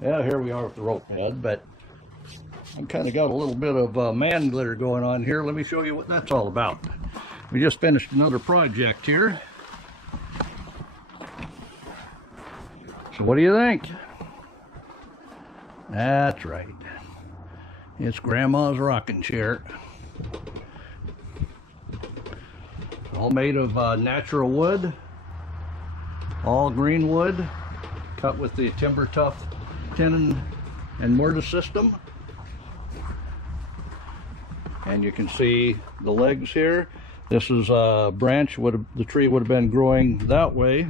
Yeah, here we are with the rope head, but I've kind of got a little bit of man glitter going on here. Let me show you what that's all about. We just finished another project here. So what do you think? That's right. It's Grandma's rocking chair. All made of natural wood, all green wood, cut with the Timber Tuff tenon and mortise system. And you can see the legs here. This is a branch, the tree would have been growing that way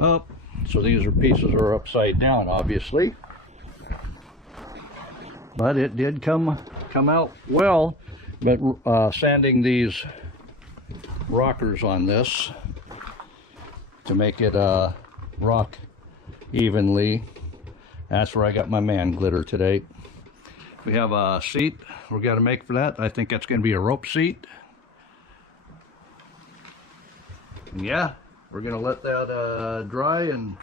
up. So these pieces are upside down, obviously. But it did come out well. But sanding these rockers on this to make it rock evenly. That's where I got my man glitter today. We have a seat we're going to make for that. I think that's going to be a rope seat. And yeah, we're going to let that dry and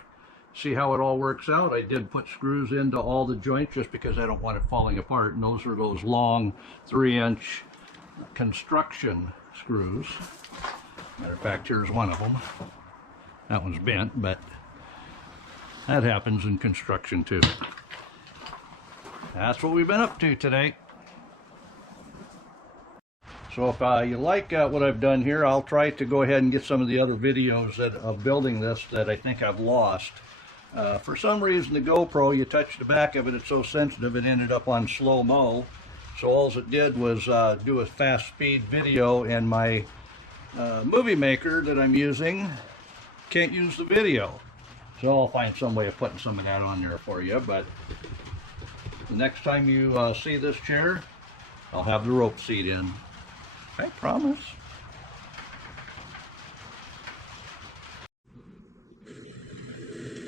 see how it all works out. I did put screws into all the joints just because I don't want it falling apart. And those are those long 3-inch construction screws. Matter of fact, here's one of them. That one's bent, but that happens in construction too. That's what we've been up to today. So if you like what I've done here, I'll try to go ahead and get some of the other videos of building this that I think I've lost. For some reason, the GoPro, you touch the back of it, it's so sensitive, it ended up on slow-mo. So all it did was do a fast speed video, and my movie maker that I'm using can't use the video. So I'll find some way of putting some of that on there for you. But the next time you see this chair, I'll have the rope seat in. I promise.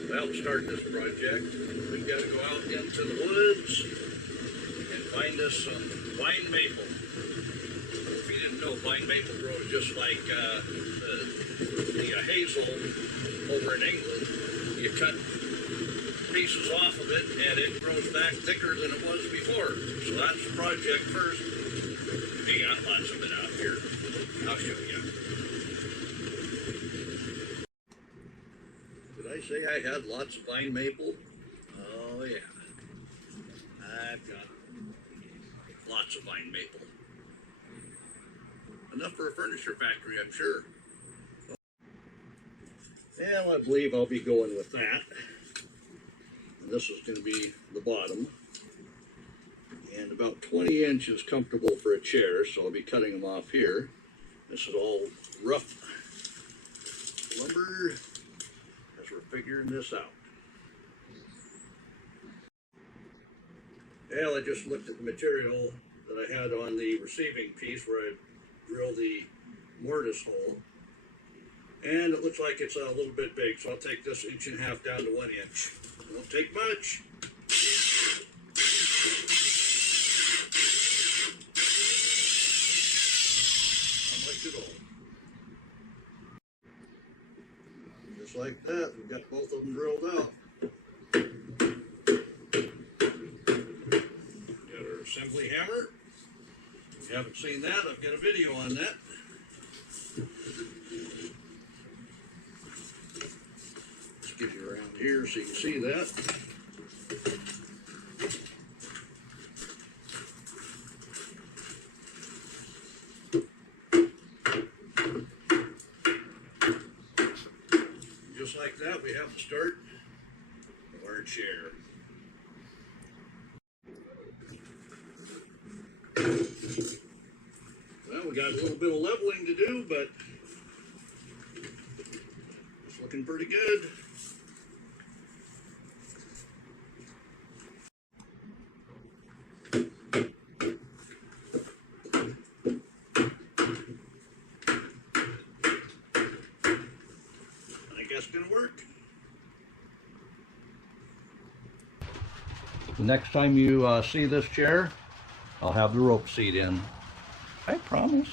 Well, to start this project, we've got to go out into the woods and find us some vine maple. If you didn't know, vine maple grows just like the hazel over in England. You cut pieces off of it and it grows back thicker than it was before. So that's the project first. We got lots of it out here. I'll show you. Did I say I had lots of vine maple? Oh yeah. I've got lots of vine maple. Enough for a furniture factory, I'm sure. And I believe I'll be going with that. And this is going to be the bottom. And about 20 inches comfortable for a chair, so I'll be cutting them off here. This is all rough lumber as we're figuring this out. Well, I just looked at the material that I had on the receiving piece where I drilled the mortise hole. And it looks like it's a little bit big, so I'll take this 1.5 inches down to 1 inch. It won't take much. Not much at all. Just like that, we've got both of them drilled out. Got our assembly hammer. If you haven't seen that, I've got a video on that. Get you around here so you can see that. Just like that, we have the start of our chair. Well, we got a little bit of leveling to do, but it's looking pretty good. That's gonna work. The next time you see this chair, I'll have the rope seat in. I promise.